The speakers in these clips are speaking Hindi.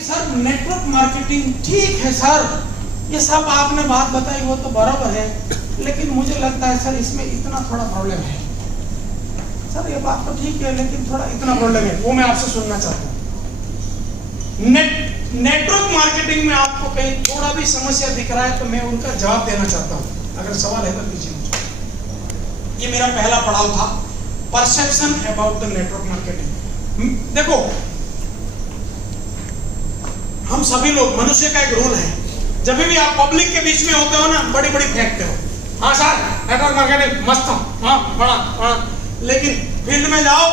कि सर नेटवर्क मार्केटिंग ठीक है सर, ये सब आपने बात बताई वो तो बराबर है, लेकिन मुझे लगता है सर इसमें इतना थोड़ा प्रॉब्लम है। सर ये बात तो ठीक है लेकिन थोड़ा इतना प्रॉब्लम है, वो मैं आपसे सुनना चाहता हूँ। नेटवर्क मार्केटिंग में आपको कहीं थोड़ा भी समस्या दिख रहा है तो मैं उनका जवाब देना चाहता हूँ। अगर सवाल है तो कीजिए मुझे। ये मेरा पहला पड़ाव था, perception about the network marketing. देखो हम सभी लोग, मनुष्य का एक रूल है, जब भी आप पब्लिक के बीच में होते हो ना, बड़ी बड़ी फेंकते हो, हाँ सर नेटवर्क मार्केटिंग मस्त हो, हाँ बड़ा, लेकिन फील्ड में जाओ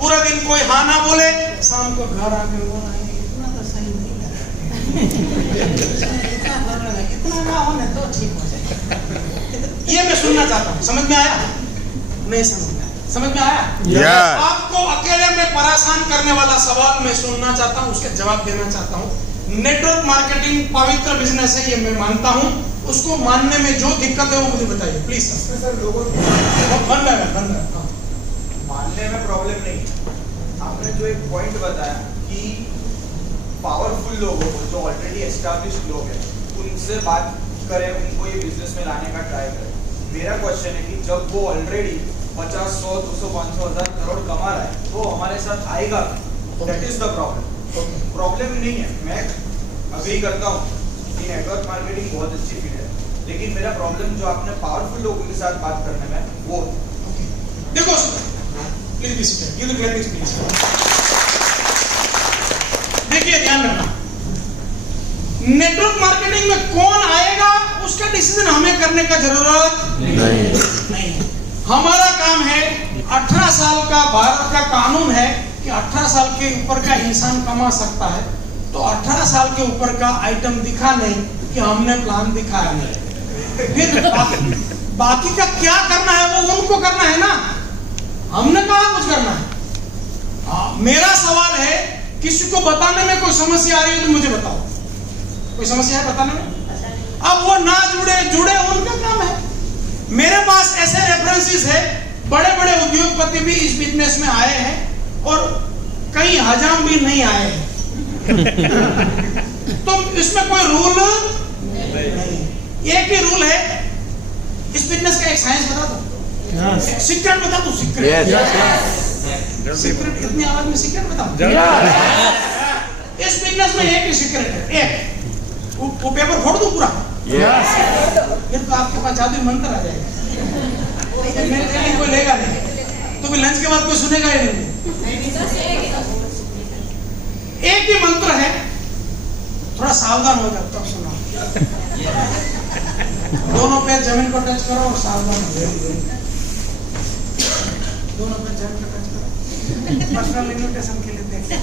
पूरा दिन कोई हाँ ना बोले, शाम को घर आके वो इतना तो सही नहीं लगा, इतना ना होने तो ठीक हो जाए। ये मैं सुनना चाहता हूँ, समझ में आया? नहीं समझ में आया? आपको अकेले में परेशान करने वाला सवाल मैं सुनना चाहता हूँ, उसके जवाब देना चाहता हूँ। नेटवर्क मार्केटिंग पवित्र बिजनेस है, ये मैं मानता हूँ, उसको मानने में जो दिक्कत है वो मुझे बताइए प्लीज सर। लोगों मानने में प्रॉब्लम नहीं है। आपने जो एक पॉइंट बताया कि पावरफुल लोगों को, जो ऑलरेडी एस्टैब्लिश्ड लोग हैं, उनसे बात करें, उनको ये बिजनेस में लाने का ट्राई करें। मेरा क्वेश्चन है कि जब वो ऑलरेडी 50, 100, 200, 500 हजार करोड़ कमा रहा है तो हमारे साथ आएगा, that is the problem. Problem नहीं है, मैं अग्री करता हूँ कि नेटवर्क मार्केटिंग बहुत अच्छी फील्ड है, लेकिन मेरा प्रॉब्लम जो आपने पावरफुल लोगों के साथ बात करने में वो देखो प्लीज देखिए, ध्यान रखना, नेटवर्क मार्केटिंग में कौन आएगा उसका डिसीजन हमें करने का जरूरत नहीं। हमारा काम है, 18 साल का भारत का कानून है कि 18 साल के ऊपर का इंसान कमा सकता है, तो 18 साल के ऊपर का आइटम दिखा नहीं कि हमने प्लान दिखाया नहीं। फिर बाकी का क्या करना है वो उनको करना है ना, हमने कहा कुछ करना है। मेरा सवाल है, किसी को बताने में कोई समस्या आ रही है तो मुझे बताओ, कोई समस्या है बताने में? अब वो ना जुड़े उनका काम है। मेरे पास ऐसे रेफरेंसेस है, बड़े बड़े उद्योगपति भी इस बिजनेस में आए हैं और कई हजाम भी नहीं आए हैं। तो इसमें कोई रूल नहीं, एक ही रूल है। इस बिजनेस का एक साइंस बता दो, सीक्रेट बता दो, सीक्रेट इतनी आवाज में सीक्रेट बताओ। इस बिजनेस में एक ही सीक्रेट है, एक वो पेपर फोड़ दो पूरा, फिर तो आपके पास जादू मंत्र आ जाएगा, कोई लेगा नहीं, तो भी लंच के बाद कोई सुनेगा ही नहीं। एक ही मंत्र है, थोड़ा सावधान हो जाओ तब सुनो। दोनों पैर जमीन को टच करो और सावधान हो जाओ, दोनों पैर जमीन को टच करो, पर्सनल इन्विटेशन के लिए देख लेना।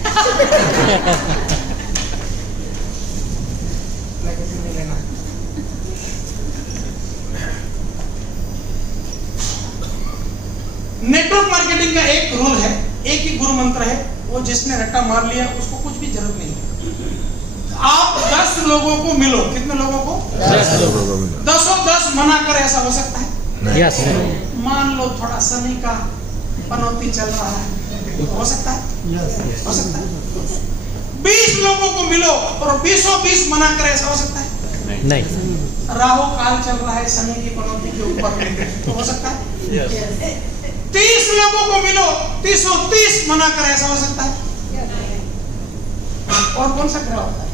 नेटवर्क मार्केटिंग का एक रूल है, एक ही गुरु मंत्र है, वो जिसने रट्टा मार लिया उसको कुछ भी जरूरत नहीं है। आप 10 लोगों को मिलो, कितने लोगों को? 10 लोगों को मिलो। 10 मना करे, ऐसा हो सकता है? यस। मान लो थोड़ा सनी का पनौती चल रहा है, हो सकता है? यस। हो सकता है? 20 लोगों को मिलो और 20 मना करे, ऐसा हो सकता है? नहीं। राहु काल चल रहा है सनी की पनौती के ऊपर, तो हो सकता है? यस। 30 लोगों को मिलो, 30 मना करे, ऐसा हो सकता है? और कौन सा ग्रह होता है?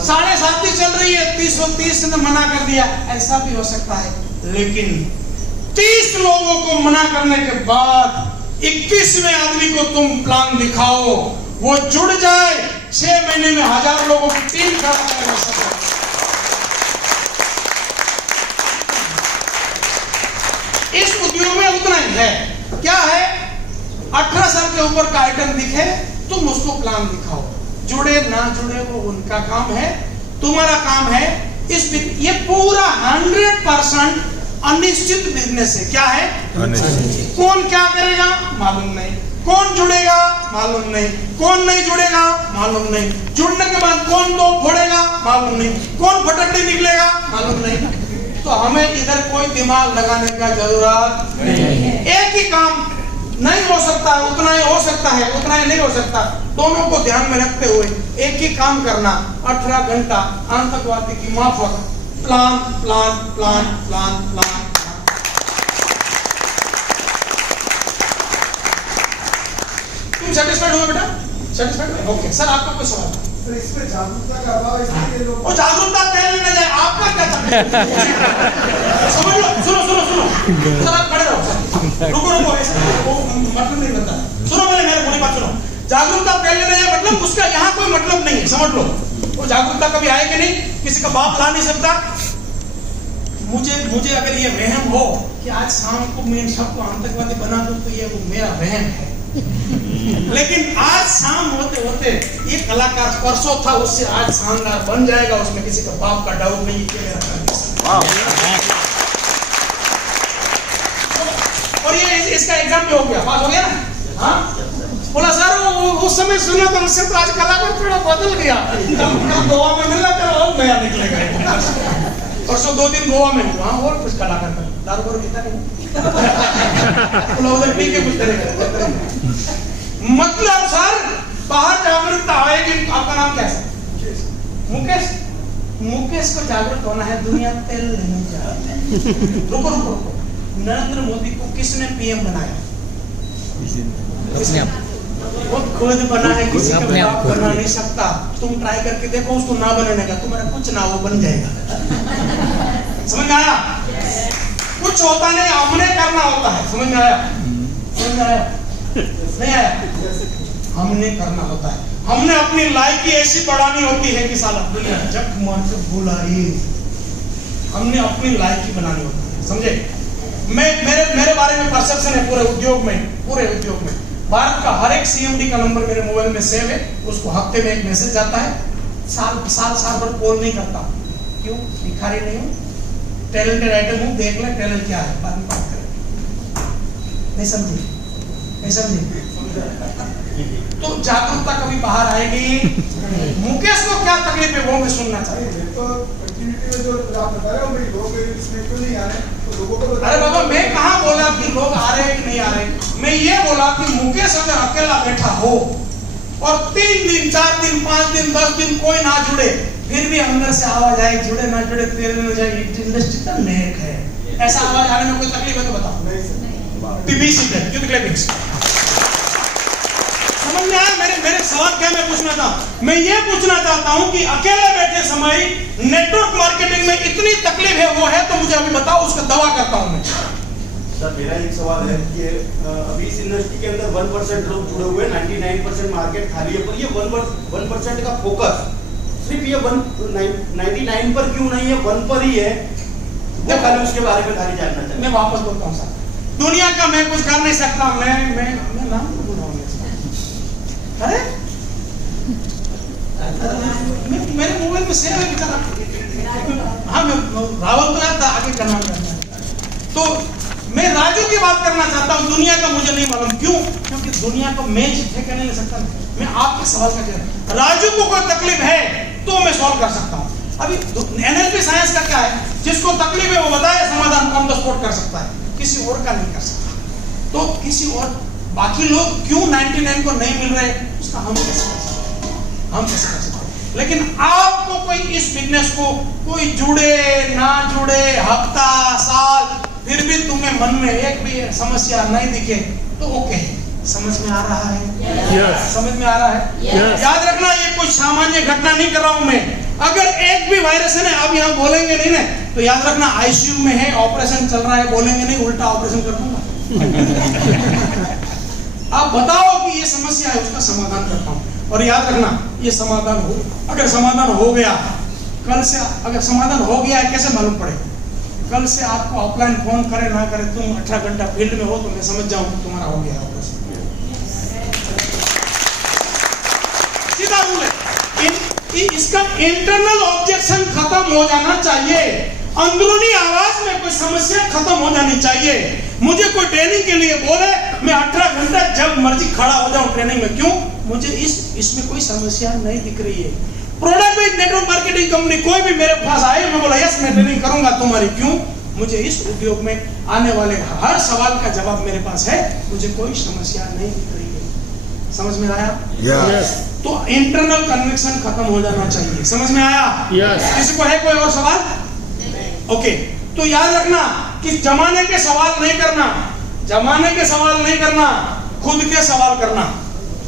7.5 चल रही है, 30 ने मना कर दिया, ऐसा भी हो सकता है। लेकिन 30 लोगों को मना करने के बाद 21वें आदमी को तुम प्लान दिखाओ, वो जुड़ जाए, 6 महीने में 1000 लोगों की टीम खड़ा करेगा। इस उद्योग में उतना ही है, क्या है? 18 साल के ऊपर का आइटम दिखे, तुम उसको प्लान दिखाओ, जुड़े ना जुड़े वो उनका काम है, तुम्हारा काम है। ये पूरा 100% अनिश्चित बिजनेस है। क्या है? कौन क्या करेगा मालूम नहीं, कौन जुड़ेगा मालूम नहीं, कौन नहीं जुड़ेगा मालूम नहीं, जुड़ने के बाद कौन दो फोड़ेगा मालूम नहीं, कौन फटकड़ी निकलेगा मालूम नहीं। तो हमें इधर कोई दिमाग लगाने का जरूरत नहीं है। एक ही काम नहीं हो सकता है, उतना ही हो सकता है, उतना ही नहीं हो सकता। दोनों को ध्यान में रखते हुए एक ही काम करना, 18 घंटा आतंकवादी की माफक plan plan plan plan plan. तुम सेटिस्फाइड हो बेटा? सेटिस्फाइड? ओके सर, आपका कोई सवाल? सर इसमें जागरूकता का अभाव है, इसलिए लोग वो जागरूकता पहले न जाए, आपका क्या तकलीफ? समझ लो, सुनो सुनो सुनो सर, आप खड़े रहो सर, रुको रुको, ऐसे वो मतलब नहीं बनता है। सुनो पहले मेरे पूरी बात सुनो। जागरूकता पहले न जाए मतलब उसका यहाँ कोई मतलब नहीं है, समझ लो। वो जागरूकता कभी आएगी नहीं, किसी का बाप ला नहीं सकता। मुझे अगर ये वहम हो कि आज शाम को मैं सबको आतंकवादी बना दूं तो ये वो मेरा वहम है। लेकिन आज शाम होते होते ये कलाकार परसों था, उससे आज शानदार बन जाएगा, उसमें किसी का बाप का डाउट नहीं है। और ये इसका एग्जाम भी हो गया, पास हो गया ना? हाँ बोला सर वो उस समय सुना तो उससे तो आज कलाकार थोड़ा बदल गया, कल गोवा में मिलना कर और नया निकलेगा। परसों 2 दिन गोवा में वहाँ और कुछ कलाकार कर दारू वारू पीता नहीं, उधर पी के कुछ करेगा। मतलब सर बाहर जागरूकता आएगी। आपका नाम क्या है? मुकेश। मुकेश को जागरूक होना है, दुनिया तेल नहीं जाती। रुको रुको रुको, नरेंद्र मोदी को किसने पीएम बनाया? वो खुद बना है, किसी का बाप बना नहीं सकता। तुम ट्राई करके देखो, उसको ना बनने का, तुम्हारा कुछ ना वो बन जाएगा। समझ में आया? कुछ होता नहीं, हमने करना होता है। समझ में आया? समझ में आया? नहीं आया? हमने करना होता है। हमने अपनी लाइफ की ऐसी बढ़ानी होती है कि साला दुनिया जब मार के बुलाई, हमने अपनी लाइफ की बनानी होती है। समझे? मेरे बारे में परसेप्शन है पूरे उद्योग में। भारत का हर एक सीएमडी का नंबर मेरे मोबाइल में सेव है, उसको हफ्ते में एक मैसेज आता है। साल भर कॉल नहीं करता। क्यों? भिखारी नहीं हूँ, टैलेंटेड आइटम हूँ, देख ले टैलेंट क्या है, बाद में बात करें। नहीं समझे? तो जागरूकता कभी बाहर आएगी। मुकेश को क्या तकलीफ है वो मैं सुनना चाहिए। तो कंटिन्यूटी में जो आप बता रहे हो भाई, लोग इसमें क्यों नहीं आ रहे, तो लोगों को अरे बाबा, मैं कहाँ बोला कि लोग आ रहे हैं कि नहीं आ रहे? मैं ये बोला कि मुकेश अगर अकेला बैठा हो और 3 दिन 4 दिन 5 दिन 10 दिन कोई ना जुड़े, फिर भी अंदर से आवाज आए, जुड़े ना जुड़े तेरे में जाए, इंडस्ट्री का नेक है, ऐसा आवाज आने में कोई तकलीफ है तो बताओ। बीबीसी पे क्यों क्लिपिंग्स? समझ में आया मेरे सवाल क्या मैं पूछना था? मैं ये पूछना चाहता हूं कि अकेले बैठे समय नेटवर्क मार्केटिंग में इतनी तकलीफ है, वो है तो मुझे अभी बताओ, उसका दवा करता हूं मैं। सर मेरा एक सवाल है कि अभी इस इंडस्ट्री के अंदर 1% लोग जुड़े हुए हैं, 99% मार्केट खाली है, पर ये 1% का फोकस सिर्फ ये 99 पर क्यों नहीं है, 1 पर ही है? वो खाली उसके बारे में खाली जानना चाहिए। मैं वापस बोलता हूँ सर, दुनिया का मैं कुछ कर नहीं सकता। मैं नाम तो बोल रहा हूँ। अरे मेरे मोबाइल में सेव है बेचारा। हाँ मैं रावल तो याद था, आगे का नाम करना है। तो मैं राजू की बात करना चाहता हूँ। दुनिया का मुझे नहीं मालूम क्यों, क्योंकि दुनिया को मैं ठेका नहीं ले सकता। मैं आपके सवाल का जवाब, राजू को कोई तकलीफ है तो मैं सॉल्व कर सकता हूँ। अभी एनएलपी साइंस का क्या है, जिसको तकलीफ है वो बताए, समाधान ऑन द स्पॉट कर सकता है, किसी और का नहीं कर सकता। तो किसी और, बाकी लोग क्यों 99 को नहीं मिल रहे, उसका हम कैसे कर सकते? हम कैसे कर सकते? लेकिन आपको कोई इस बिजनेस को कोई जुड़े ना जुड़े, हफ्ता साल, फिर भी तुम्हें मन में एक भी समस्या नहीं दिखे तो ओके, समझ में आ रहा है? Yes. समझ में आ रहा है? Yes. याद रखना, ये कोई सामान्य घटना नहीं कर रहा हूं मैं। अगर एक भी वायरस है ना, अब यहाँ बोलेंगे नहीं ना, तो याद रखना आईसीयू में है, ऑपरेशन चल रहा है, बोलेंगे नहीं, उल्टा ऑपरेशन कर दूंगा। आप बताओ कि ये समस्या है, उसका समाधान करता हूं। और याद रखना, ये समाधान हो, अगर समाधान हो गया कल से, अगर समाधान हो गया है कैसे मालूम पड़े? कल से आपको ऑफलाइन फोन करे ना करे, तुम 18 घंटा फील्ड में हो तो मैं समझ जाऊं कि तुम्हारा हो गया ऑपरेशन। सीधा रूल है। इसका इंटरनल ऑब्जेक्शन खत्म हो जाना चाहिए, अंदरूनी आवाज में कोई समस्या खत्म हो जानी चाहिए। मुझे कोई ट्रेनिंग के लिए बोले, मैं 18 घंटा जब मर्जी खड़ा हो जाऊं ट्रेनिंग में, क्यों? मुझे इसमें कोई समस्या नहीं दिख रही है। Product based network marketing company कोई भी मेरे पास आए, मैं बोला यस मैं ट्रेनिंग करूंगा तुम्हारी, क्यों? मुझे इस उद्योग में आने वाले हर सवाल का जवाब मेरे पास है, मुझे कोई समस्या नहीं दिख रही है। समझ में आया? Yes. तो इंटरनल कन्विक्शन खत्म हो जाना चाहिए। समझ में आया? Yes. किसी को है कोई और सवाल? ओके, तो याद रखना कि जमाने के सवाल नहीं करना, जमाने के सवाल नहीं करना, खुद के सवाल करना।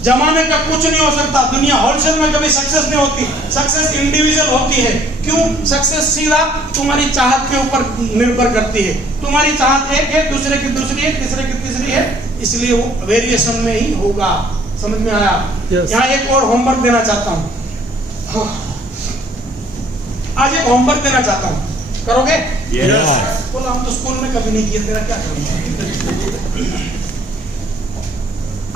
जमाने का कुछ नहीं हो सकता, दुनिया होलसेल में कभी सक्सेस नहीं होती, सक्सेस इंडिविजुअल होती है। क्यों? सक्सेस सीधा तुम्हारी चाहत के ऊपर निर्भर करती है। तुम्हारी चाहत एक है, दूसरे की दूसरी है, तीसरे की तीसरी है, इसलिए वो वेरिएशन में ही होगा। समझ में आया? Yes. यहाँ एक और होमवर्क देना चाहता हूँ। हाँ। आज एक होमवर्क देना चाहता हूँ, करोगे? Yes. बोला हम तो स्कूल में कभी नहीं किए, तेरा क्या करूँगा?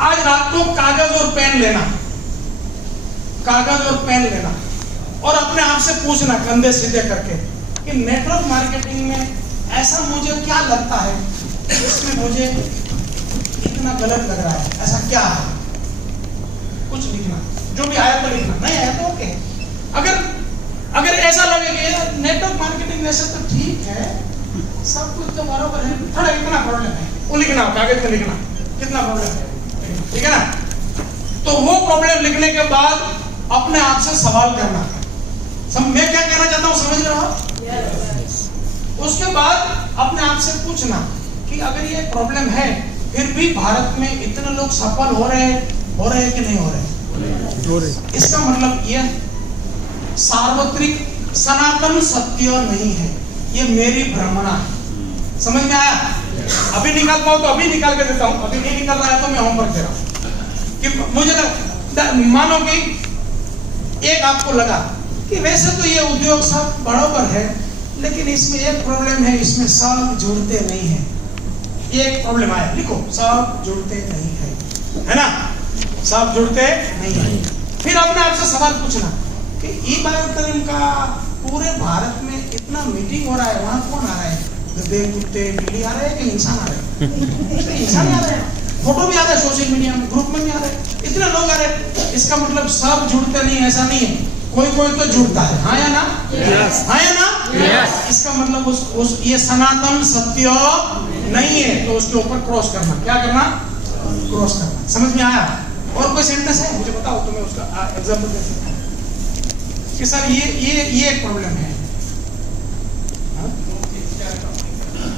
आज रात को कागज और पेन लेना, कागज और पेन लेना और अपने आप से पूछना कंधे सीधे करके कि नेटवर्क मार्केटिंग में ऐसा मुझे क्या लगता है, इसमें मुझे इतना गलत लग रहा है, ऐसा क्या है? कुछ लिखना, जो भी आया तो लिखना, नहीं आया तो ओके। अगर ऐसा लगे कि नेटवर्क मार्केटिंग वैसे तो ठीक है, सब कुछ तो बराबर है, थोड़ा इतना प्रॉब्लम है, वो लिखना, कागज में लिखना कितना प्रॉब्लम है, ठीक है ना? तो वो प्रॉब्लम लिखने के बाद अपने आप से सवाल करना। मैं क्या कहना चाहता हूँ, समझ रहे हो? उसके बाद अपने आप से पूछना कि अगर ये प्रॉब्लम है, फिर भी भारत में इतने लोग सफल हो रहे हैं कि नहीं हो रहे? इसका मतलब ये सार्वत्रिक सनातन सत्य नहीं है, ये मेरी भ्रमणा है। समझ में आया? अभी निकाल पाओ तो अभी निकाल के देता हूं, अभी नहीं निकल रहा है तो मैं होमवर्क दे रहा हूं कि मुझे मानो कि एक आपको लगा कि वैसे तो ये उद्योग सब बराबर है, लेकिन इसमें एक प्रॉब्लम है, इसमें सब जुड़ते नहीं है। ये एक प्रॉब्लम आया, लिखो, सब जुड़ते नहीं है ना? सब जुड़ते नहीं है। फिर अपने आप से सवाल पूछना कि ई बायोटर्म का पूरे भारत में इतना मीटिंग हो रहा है, वहां कौन आ रहा है? गधे, कुत्ते, बिल्ली आ रहे हैं कि इंसान आ रहे हैं? इंसान आ रहे हैं, फोटो भी आ रहा है सोशल मीडिया में, ग्रुप में भी आ रहे हैं, इतने लोग आ रहे हैं। इसका मतलब सब जुड़ते नहीं, ऐसा नहीं है, कोई कोई तो जुड़ता है। हाँ या ना? Yes. हाँ या ना? Yes. इसका मतलब ये सनातन सत्य नहीं है, तो उसके ऊपर क्रॉस करना। क्या करना? क्रॉस करना। समझ में आया? और कोई सेंटेंस है मुझे बताओ, तो मैं उसका एग्जांपल दे सकता हूं कि सर ये एक प्रॉब्लम है।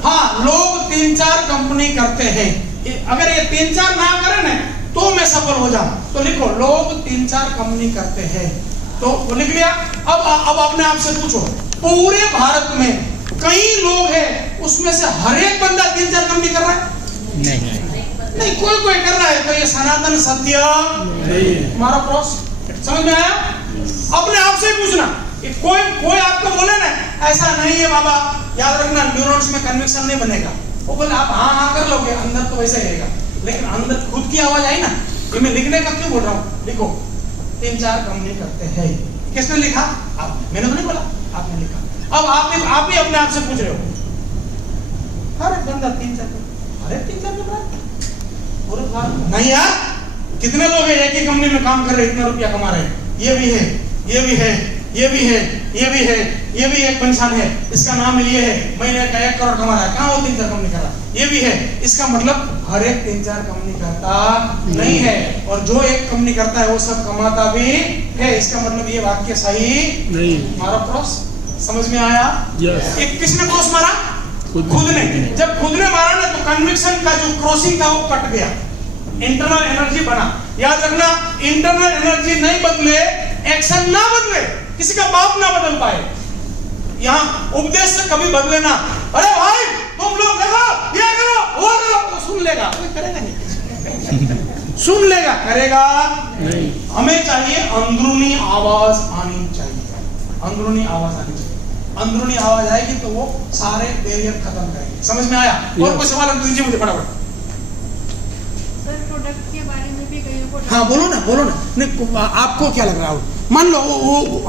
हाँ, लोग 3-4 कंपनी करते हैं, अगर ये 3-4 ना करें ना तो मैं सफल हो जाऊं, तो लिखो लोग 3-4 कंपनी करते हैं, तो वो लिख लिया। अब अपने आप से पूछो, पूरे भारत में कई लोग हैं, उसमें से हर एक बंदा 3-4 कंपनी कर रहा है? नहीं, कोई कर रहा है, तो ये सनातन सत्य हमारा क्रॉस। समझ में आया? अपने आप से पूछना, कोई आपको बोले ना ऐसा नहीं है बाबा, याद रखना न्यूरॉन्स में कन्विक्शन नहीं बनेगा। वो बोले आप हाँ कर लोगे, अंदर तो वैसे रहेगा, लेकिन अंदर खुद की आवाज आई ना, ये मैं लिखने का क्यों बोल रहा हूँ? लिखो 3-4 कंपनी करते हैं। किसने लिखा? आप, मैंने तो नहीं बोला, आपने लिखा। अब आप भी अपने आप से पूछ रहे हो, हर एक बंदा 3-4 पूरे भारत नहीं यार, कितने लोग हैं एक ही कंपनी में काम कर रहे हैं, इतना रुपया कमा रहे हैं? ये भी है, ये भी है, ये भी है, ये भी है, ये भी एक इंसान है, इसका नाम ये है, महीने का 1 करोड़ कमा रहा है, कहाँ वो 3-4 कंपनी कर रहा है? ये भी है। इसका मतलब हर एक 3-4 कंपनी करता नहीं है, और जो एक कंपनी करता है वो सब कमाता भी है। इसका मतलब ये वाक्य सही नहीं। हमारा क्रॉस समझ में आया? एक किसने क्रॉस मारा? खुद ने। जब खुद ने मारा ना, तो कन्विक्शन का जो क्रॉसिंग था वो कट गया, इंटरनल एनर्जी बना। याद रखना, इंटरनल एनर्जी नहीं बदले, एक्शन ना बदले, किसी का बाप ना बदल पाए, यहाँ उपदेश से कभी बदले ना। अरे भाई तुम लोग देखो, ये करो, वो करो, तो सुन लेगा? कोई करेगा नहीं। सुन लेगा, करेगा नहीं। हमें चाहिए अंदरूनी आवाज आनी चाहिए, अंदरूनी आवाज आनी चाहिए। अंदरूनी आवाज आएगी तो वो सारे बैरियर खत्म करेंगे। समझ में आया? और कोई सवाल है दीजिए मुझे फटाफट। सर प्रोडक्ट के बारे में भी कई को, हाँ बोलो ना, बोलो ना। नहीं, आपको क्या लग रहा है? मान लो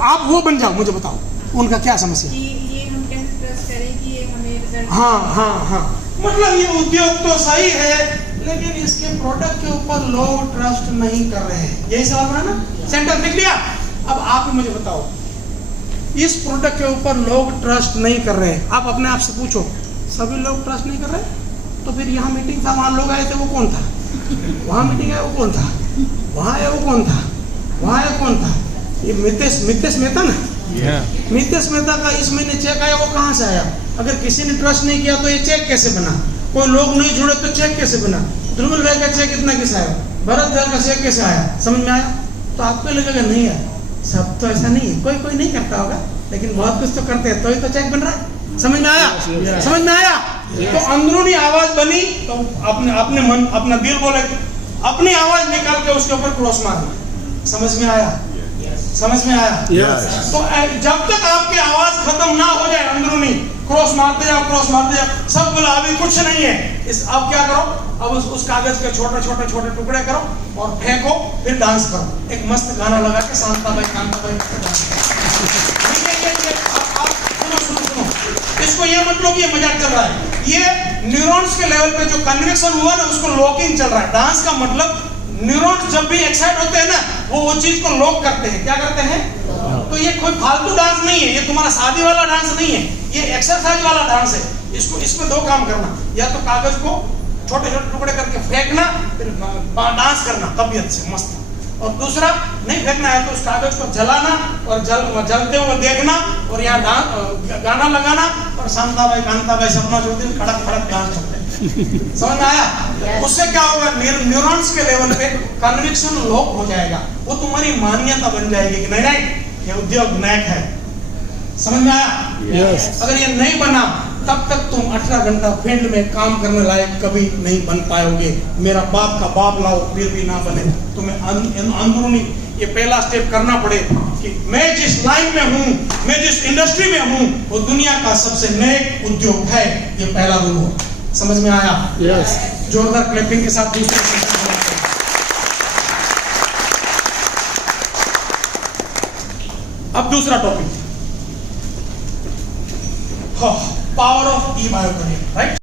आप वो बन जाओ, मुझे बताओ उनका क्या समस्या? ये हम कैसे ट्रस्ट करें कि ये हमें रिजल्ट? हाँ, मतलब ये उद्योग तो सही है, लेकिन इसके प्रोडक्ट के ऊपर लोग ट्रस्ट नहीं कर रहे हैं, यही सवाल बना ना? सेंटेंस लिख लिया। अब आप ही मुझे बताओ, इस प्रोडक्ट के ऊपर लोग ट्रस्ट नहीं कर रहे हैं, आप अपने आप से पूछो सभी लोग ट्रस्ट नहीं कर रहे, तो फिर यहाँ मीटिंग था, वहाँ लोग आए थे, वो कौन था? वहाँ मीटिंग है, वो कौन था? वहाँ है, वो कौन था? वहाँ है, कौन था? ये मितेश मेहता ना, मितेश मेहता का इस महीने चेक आया, वो कहाँ से आया? अगर किसी ने ट्रस्ट नहीं किया तो ये चेक कैसे बना? कोई लोग नहीं जुड़े तो चेक कैसे बना? ध्रुवल भाई का चेक कितना कैसे आया? भरत भाई का चेक कैसे आया? समझ में आया? तो आपको लगेगा नहीं है, सब तो ऐसा नहीं है, कोई कोई नहीं करता होगा, लेकिन बहुत कुछ तो करते हैं, तो ही तो चेक बन रहा है। समझ में आया? समझ में आया? तो अंदरूनी आवाज बनी तो अपने मन, अपना दिल बोले, अपनी आवाज निकाल के उसके ऊपर क्रॉस मारना। समझ में आया? समझ में आया? तो जब तक आपकी आवाज खत्म ना हो जाए अंदरूनी, क्रॉस मारते जाओ, सब बोला अभी कुछ नहीं है, इस अब क्या करो, अब उस कागज के छोटे छोटे टुकड़े करो और फेंको, फिर डांस करो, एक मस्त गाना लगा के शांताबाई डांस करो। सुनो, इसको ये मत लो कि ये मजाक चल रहा है, ये न्यूरॉन्स के लेवल पे जो कन्वेक्शन हुआ ना, उसको लॉकिंग चल रहा है। डांस का मतलब न्यूरॉन्स जब भी एक्साइट होते हैं ना, वो चीज को लॉक करते हैं। क्या करते हैं? तो ये कोई फालतू डांस नहीं है, ये तुम्हारा शादी वाला डांस नहीं है, ये एक्सरसाइज वाला डांस है। इसमें दो काम करना, या तो कागज को छोटे छोटे टुकड़े करके फेंकना, फिर डांस करना तबीयत से मस्त, और दूसरा नहीं फेंकना है तो उस कागज को जलाना और जलते हुए देखना, और यहाँ गाना लगाना, और शांताबाई कांताबाई सपना जो दिन खड़क खड़क डांस चलते हैं। समझ में आया? उससे क्या होगा, न्यूरॉन्स के लेवल पे कन्विक्शन लॉक हो जाएगा, वो तुम्हारी मान्यता बन जाएगी कि नहीं ये उद्योग नैक है। समझ में आया? अगर ये नहीं बना तब तक तुम 18 घंटा फील्ड में काम करने लायक कभी नहीं बन पाओगे। मेरा बाप का बाप लाओ फिर भी ना बने, तुम्हें अंदरूनी ये पहला स्टेप करना पड़े कि मैं जिस लाइन में हूँ, मैं जिस इंडस्ट्री में हूँ, वो दुनिया का सबसे नेक उद्योग है। ये पहला रूल हो। समझ में आया? जोरदार क्लैपिंग के साथ दूसरे अब दूसरा टॉपिक, पावर ऑफ ई बायोकरियर, राइट?